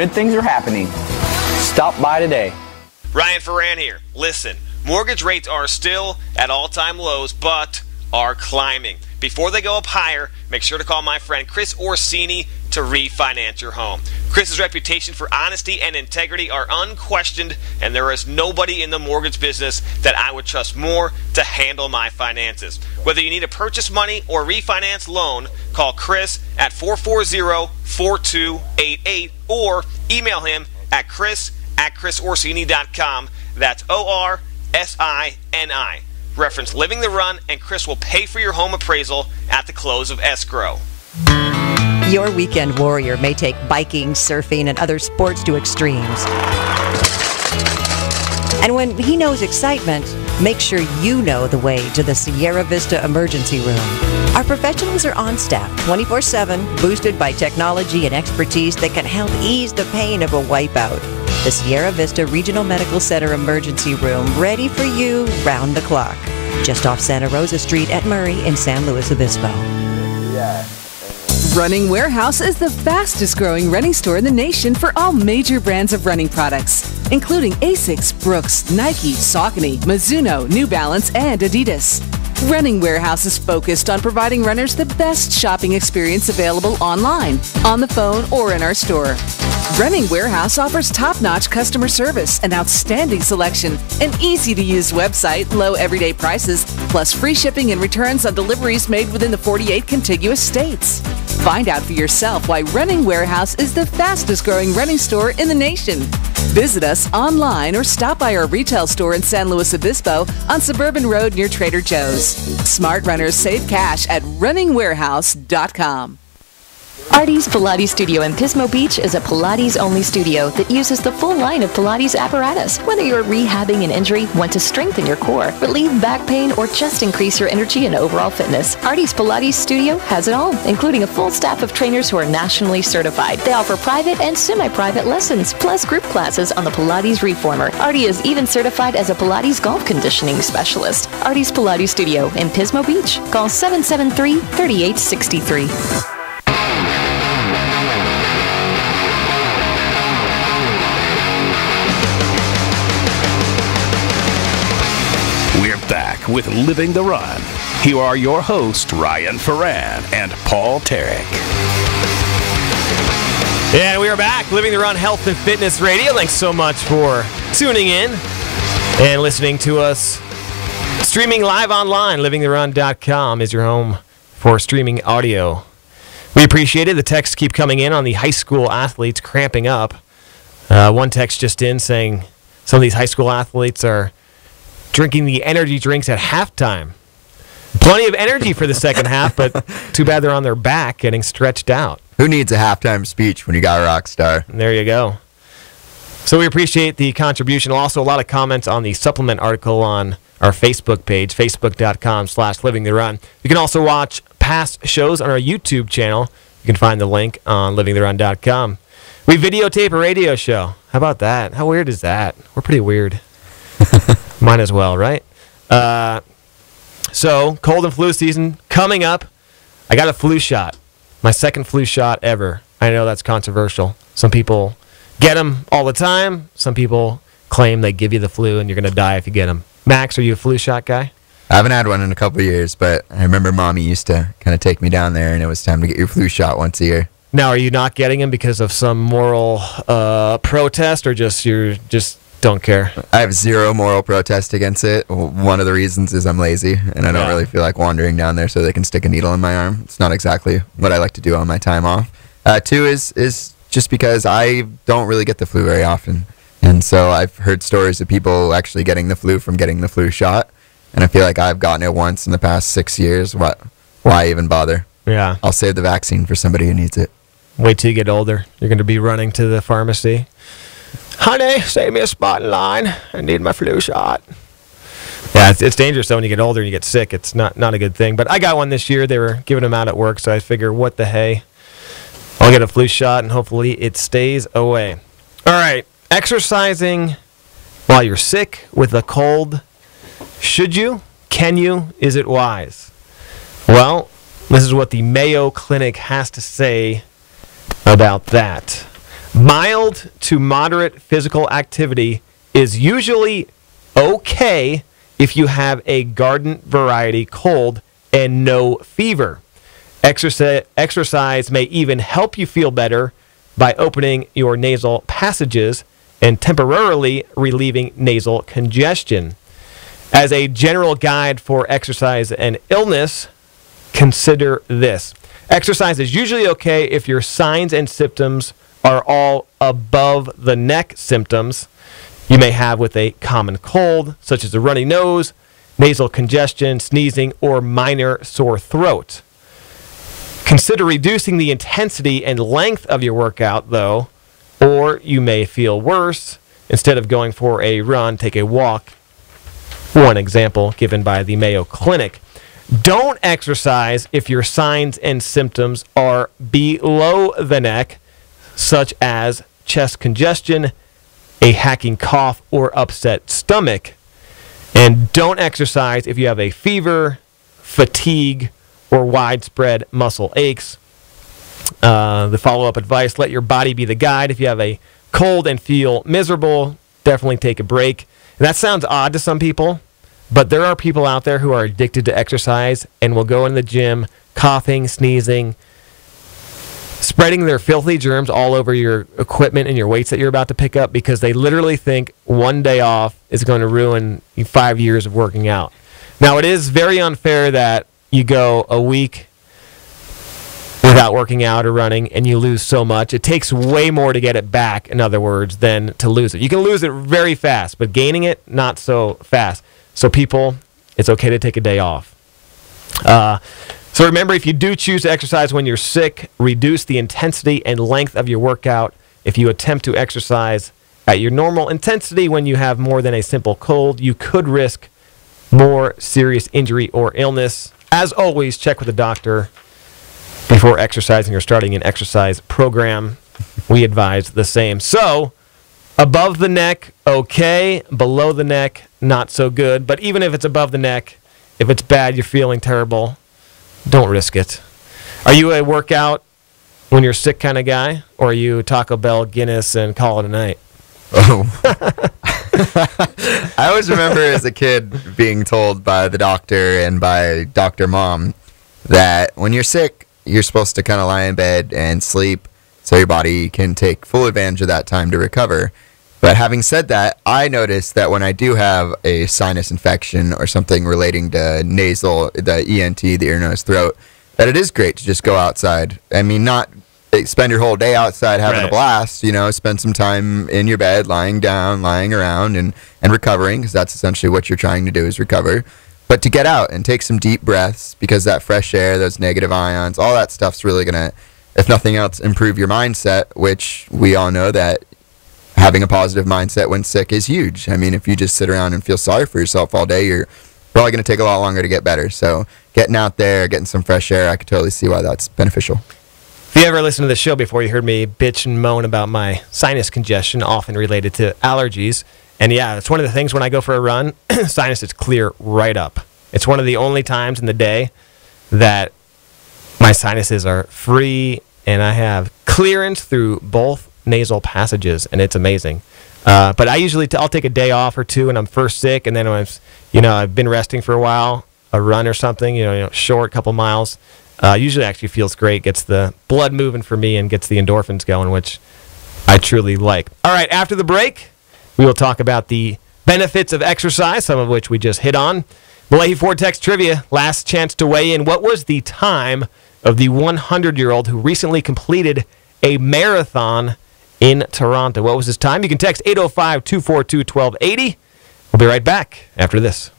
Good things are happening. Stop by today. Ryan Ferran here. Listen, mortgage rates are still at all-time lows, but are climbing. Before they go up higher, make sure to call my friend Chris Orsini to refinance your home. Chris's reputation for honesty and integrity are unquestioned, and there is nobody in the mortgage business that I would trust more to handle my finances. Whether you need a purchase money or refinance loan, call Chris at 440-4288 or email him at chris@chrisorsini.com. That's ORSINI. Reference Living the Run, and Chris will pay for your home appraisal at the close of escrow. Your weekend warrior may take biking, surfing, and other sports to extremes. And when he knows excitement, make sure you know the way to the Sierra Vista Emergency Room. Our professionals are on staff 24/7, boosted by technology and expertise that can help ease the pain of a wipeout. The Sierra Vista Regional Medical Center Emergency Room, ready for you round the clock. Just off Santa Rosa Street at Murray in San Luis Obispo. Running Warehouse is the fastest growing running store in the nation for all major brands of running products, including Asics, Brooks, Nike, Saucony, Mizuno, New Balance, and Adidas. Running Warehouse is focused on providing runners the best shopping experience available online, on the phone, or in our store. Running Warehouse offers top-notch customer service, an outstanding selection, an easy-to-use website, low everyday prices, plus free shipping and returns on deliveries made within the 48 contiguous states. Find out for yourself why Running Warehouse is the fastest-growing running store in the nation. Visit us online or stop by our retail store in San Luis Obispo on Suburban Road near Trader Joe's. Smart runners save cash at runningwarehouse.com. Artie's Pilates Studio in Pismo Beach is a Pilates-only studio that uses the full line of Pilates apparatus. Whether you're rehabbing an injury, want to strengthen your core, relieve back pain, or just increase your energy and overall fitness, Artie's Pilates Studio has it all, including a full staff of trainers who are nationally certified. They offer private and semi-private lessons, plus group classes on the Pilates Reformer. Artie is even certified as a Pilates golf conditioning specialist. Artie's Pilates Studio in Pismo Beach. Call 773-3863. Back with Living the Run. Here are your hosts, Ryan Ferran and Paul Tarek. And we are back, Living the Run Health and Fitness Radio. Thanks so much for tuning in and listening to us. Streaming live online, livingtherun.com is your home for streaming audio. We appreciate it. The texts keep coming in on the high school athletes cramping up. One text just in saying some of these high school athletes are drinking the energy drinks at halftime. Plenty of energy for the second half, but too bad they're on their back getting stretched out. Who needs a halftime speech when you got a rock star? There you go. So we appreciate the contribution. Also, a lot of comments on the supplement article on our Facebook page, facebook.com/livingtherun. You can also watch past shows on our YouTube channel. You can find the link on livingtherun.com. We videotape a radio show. How about that? How weird is that? We're pretty weird. Might as well, right? So, cold and flu season coming up. I got a flu shot. My second flu shot ever. I know that's controversial. Some people get them all the time. Some people claim they give you the flu and you're going to die if you get them. Max, are you a flu shot guy? I haven't had one in a couple of years, but I remember Mommy used to kind of take me down there, and it was time to get your flu shot once a year. Now, are you not getting them because of some moral protest, or just you're just don't care? I have zero moral protest against it. One of the reasons is I'm lazy, and I don't really feel like wandering down there so they can stick a needle in my arm. It's not exactly what I like to do on my time off. Two is just because I don't really get the flu very often. And so I've heard stories of people actually getting the flu from getting the flu shot. And I feel like I've gotten it once in the past 6 years. Why even bother? Yeah. I'll save the vaccine for somebody who needs it. Wait till you get older. You're going to be running to the pharmacy. Honey, save me a spot in line. I need my flu shot. Yeah, it's dangerous though when you get older and you get sick. It's not a good thing. But I got one this year. They were giving them out at work, so I figure, what the hey? I'll get a flu shot and hopefully it stays away. All right, exercising while you're sick with a cold. Should you? Can you? Is it wise? Well, this is what the Mayo Clinic has to say about that. Mild to moderate physical activity is usually okay if you have a garden variety cold and no fever. Exercise may even help you feel better by opening your nasal passages and temporarily relieving nasal congestion. As a general guide for exercise and illness, consider this. Exercise is usually okay if your signs and symptoms are all above the neck symptoms you may have with a common cold, such as a runny nose, nasal congestion, sneezing, or minor sore throat. Consider reducing the intensity and length of your workout, though, or you may feel worse. Instead of going for a run, take a walk. One example given by the Mayo Clinic. Don't exercise if your signs and symptoms are below the neck, such as chest congestion, a hacking cough, or upset stomach. And don't exercise if you have a fever, fatigue, or widespread muscle aches. The follow-up advice, let your body be the guide. If you have a cold and feel miserable, definitely take a break. And that sounds odd to some people, but there are people out there who are addicted to exercise and will go in the gym coughing, sneezing, spreading their filthy germs all over your equipment and your weights that you're about to pick up because they literally think one day off is going to ruin 5 years of working out. Now, it is very unfair that you go a week without working out or running and you lose so much. It takes way more to get it back, in other words, than to lose it. You can lose it very fast, but gaining it, not so fast. So people, it's okay to take a day off. So remember, if you do choose to exercise when you're sick, reduce the intensity and length of your workout. If you attempt to exercise at your normal intensity when you have more than a simple cold, you could risk more serious injury or illness. As always, check with a doctor before exercising or starting an exercise program. We advise the same. So, above the neck, okay. Below the neck, not so good. But even if it's above the neck, if it's bad, you're feeling terrible, don't risk it. Are you a workout when you're sick kind of guy? Or are you Taco Bell, Guinness, and call it a night? Oh. I always remember as a kid being told by the doctor and by Dr. Mom that when you're sick, you're supposed to kind of lie in bed and sleep so your body can take full advantage of that time to recover. But having said that, I noticed that when I do have a sinus infection or something relating to nasal, the ENT, the ear, nose, throat, that it is great to just go outside. I mean, not spend your whole day outside having a blast, you know, spend some time in your bed, lying down, lying around, and recovering, because that's essentially what you're trying to do is recover. But to get out and take some deep breaths, because that fresh air, those negative ions, all that stuff's really going to, if nothing else, improve your mindset, which we all know that having a positive mindset when sick is huge. I mean, if you just sit around and feel sorry for yourself all day, you're probably going to take a lot longer to get better. So getting out there, getting some fresh air, I could totally see why that's beneficial. If you ever listened to the show before, you heard me bitch and moan about my sinus congestion, often related to allergies. And yeah, it's one of the things when I go for a run, sinuses clear right up. It's one of the only times in the day that my sinuses are free and I have clearance through both nasal passages, and it's amazing. But I usually I'll take a day off or two, and I'm first sick, and then when I've been resting for a while, a run or something, short, couple miles. Usually actually feels great, gets the blood moving for me, and gets the endorphins going, which I truly like. All right, after the break, we will talk about the benefits of exercise, some of which we just hit on. Malahi Ford Text Trivia, last chance to weigh in. What was the time of the 100-year-old who recently completed a marathon in Toronto? What was his time? You can text 805-242-1280. We'll be right back after this.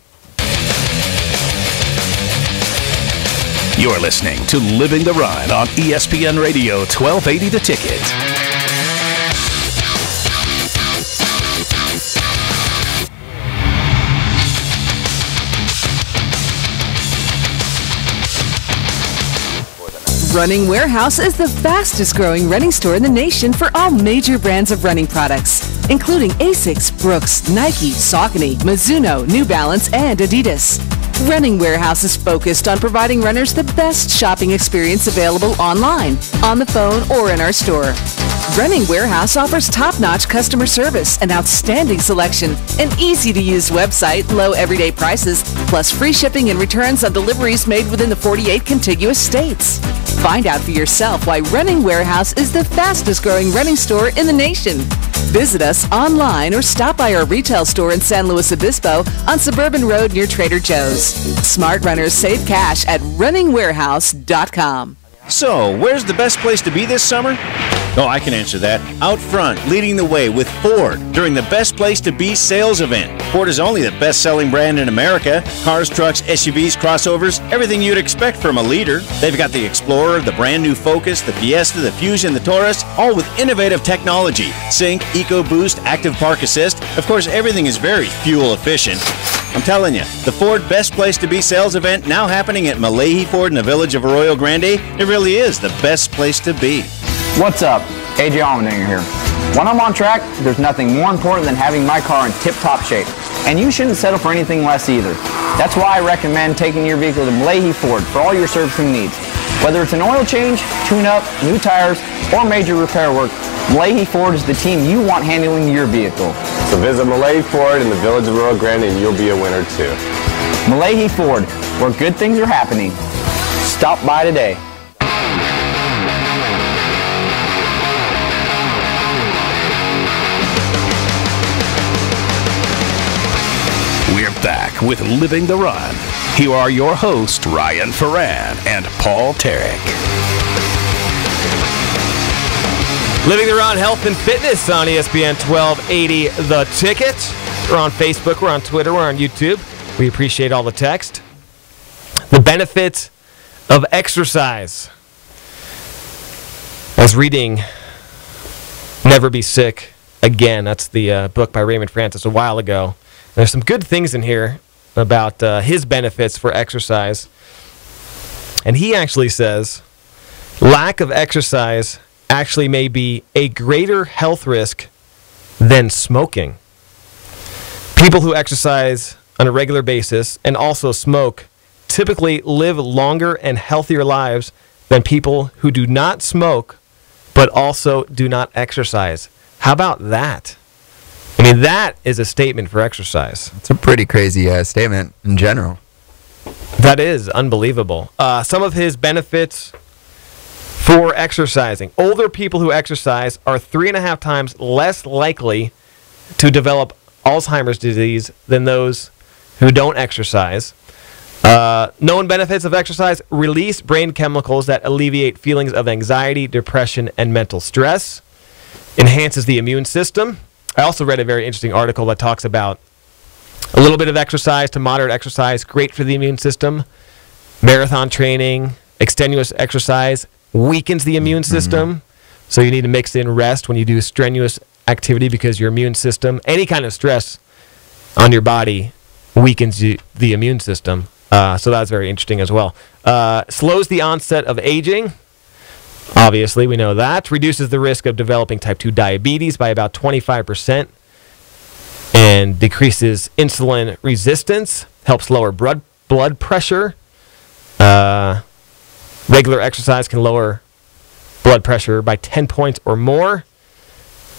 You're listening to Living the Run on ESPN Radio 1280 The Ticket. Running Warehouse is the fastest growing running store in the nation for all major brands of running products, including ASICS, Brooks, Nike, Saucony, Mizuno, New Balance, and Adidas. Running Warehouse is focused on providing runners the best shopping experience available online, on the phone, or in our store. Running Warehouse offers top-notch customer service, an outstanding selection, an easy-to-use website, low everyday prices, plus free shipping and returns on deliveries made within the 48 contiguous states. Find out for yourself why Running Warehouse is the fastest-growing running store in the nation. Visit us online or stop by our retail store in San Luis Obispo on Suburban Road near Trader Joe's. Smart runners save cash at runningwarehouse.com. So, where's the best place to be this summer? Oh, I can answer that. Out front, leading the way with Ford during the Best Place to Be sales event. Ford is only the best-selling brand in America. Cars, trucks, SUVs, crossovers, everything you'd expect from a leader. They've got the Explorer, the brand new Focus, the Fiesta, the Fusion, the Taurus, all with innovative technology. Sync, EcoBoost, Active Park Assist. Of course, everything is very fuel efficient. I'm telling you, the Ford Best Place to Be sales event now happening at Malahi Ford in the village of Arroyo Grande. It really is the best place to be. What's up? AJ Allmendinger here. When I'm on track, there's nothing more important than having my car in tip-top shape. And you shouldn't settle for anything less either. That's why I recommend taking your vehicle to Malahi Ford for all your servicing needs. Whether it's an oil change, tune-up, new tires, or major repair work, Malahi Ford is the team you want handling your vehicle. So visit Malahi Ford in the village of Arroyo Grande and you'll be a winner too. Malahi Ford, where good things are happening. Stop by today. We're back with Living the Run. Here are your hosts, Ryan Ferran and Paul Tarek. Living the Run Health and Fitness on ESPN 1280 The Ticket. We're on Facebook, we're on Twitter, we're on YouTube. We appreciate all the text. The benefits of exercise. I was reading Never Be Sick Again. That's the book by Raymond Francis a while ago. There's some good things in here about his benefits for exercise. And he actually says lack of exercise actually may be a greater health risk than smoking. People who exercise on a regular basis and also smoke typically live longer and healthier lives than people who do not smoke but also do not exercise. How about that? I mean, that is a statement for exercise. It's a pretty crazy statement in general. That is unbelievable. Some of his benefits for exercising. Older people who exercise are 3.5 times less likely to develop Alzheimer's disease than those who don't exercise. Known benefits of exercise: release brain chemicals that alleviate feelings of anxiety, depression, and mental stress. Enhances the immune system. I also read a very interesting article that talks about a little bit of exercise to moderate exercise, great for the immune system. Marathon training, extenuous exercise weakens the immune system. So you need to mix in rest when you do strenuous activity because your immune system, any kind of stress on your body, weakens the immune system. So that's very interesting as well. Slows the onset of aging. Obviously, we know that. Reduces the risk of developing type 2 diabetes by about 25%. And decreases insulin resistance. Helps lower blood pressure. Regular exercise can lower blood pressure by 10 points or more.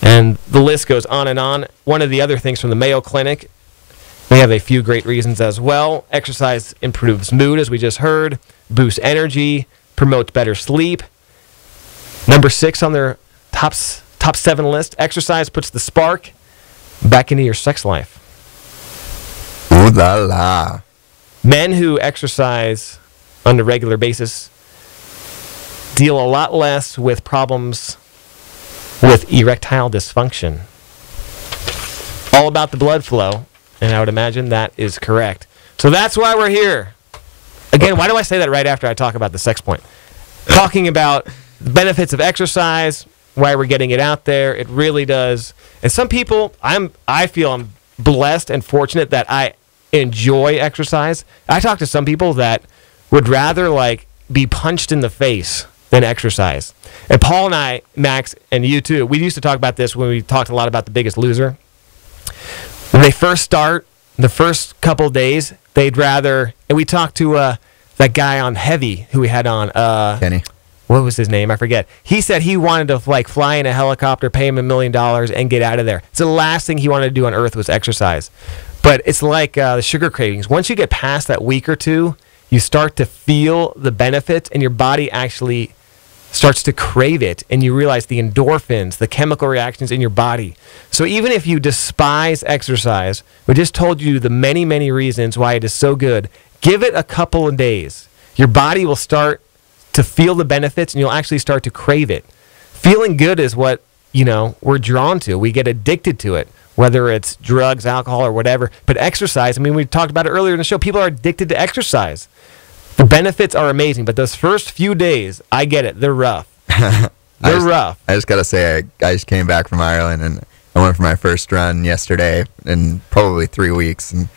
And the list goes on and on. One of the other things from the Mayo Clinic, they have a few great reasons as well. Exercise improves mood, as we just heard. Boosts energy. Promotes better sleep. Number 6 on their top 7 list, exercise puts the spark back into your sex life. Ooh la la. Men who exercise on a regular basis deal a lot less with problems with erectile dysfunction. All about the blood flow, and I would imagine that is correct. So that's why we're here. Again, why do I say that right after I talk about the sex point? Talking about the benefits of exercise, why we're getting it out there. It really does. And some people, I feel I'm blessed and fortunate that I enjoy exercise. I talk to some people that would rather be punched in the face than exercise. And Paul and I, Max, and you too, we used to talk about this when we talked a lot about The Biggest Loser. When they first start, the first couple days, they'd rather, and we talked to that guy on Heavy who we had on. Kenny. what was his name? I forget. He said he wanted to like fly in a helicopter, pay him $1 million, and get out of there. It's the last thing he wanted to do on earth was exercise. But it's like the sugar cravings. Once you get past that week or two, you start to feel the benefits, and your body actually starts to crave it, and you realize the endorphins, the chemical reactions in your body. So even if you despise exercise, we just told you the many, many reasons why it is so good. Give it a couple of days. Your body will start to feel the benefits, and you'll actually start to crave it. Feeling good is what, we're drawn to. We get addicted to it, whether it's drugs, alcohol, or whatever. But exercise, we talked about it earlier in the show. People are addicted to exercise. The benefits are amazing, but those first few days, I get it. They're rough. They're rough. I just got to say, I just came back from Ireland, and I went for my first run yesterday in probably 3 weeks, and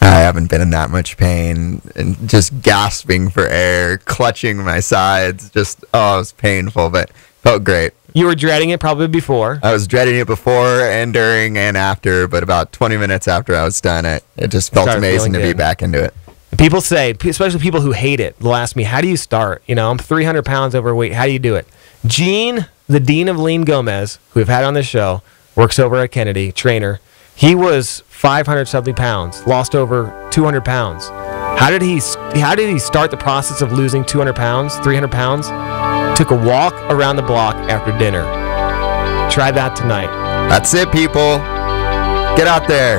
I haven't been in that much pain, and just gasping for air, clutching my sides. It was painful, but felt great. You were dreading it probably before. I was dreading it before and during and after, but about 20 minutes after I was done, it just felt amazing to be back into it. People say, especially people who hate it, they'll ask me, how do you start? I'm 300 pounds overweight. How do you do it? Gene, the dean of Lean Gomez, who we've had on this show, works over at Kennedy, trainer. He was 500-something pounds, lost over 200 pounds. How did he start the process of losing 200 pounds, 300 pounds? Took a walk around the block after dinner. Try that tonight. That's it, people. Get out there.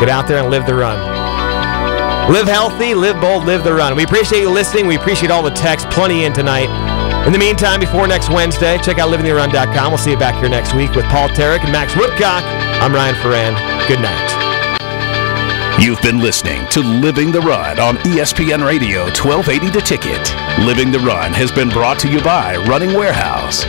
Get out there and live the run. Live healthy, live bold, live the run. We appreciate you listening. We appreciate all the texts. Plenty in tonight. In the meantime, before next Wednesday, check out livingtherun.com. We'll see you back here next week with Paul Tarek and Max Woodcock. I'm Ryan Ferran. Good night. You've been listening to Living the Run on ESPN Radio 1280 The Ticket. Living the Run has been brought to you by Running Warehouse.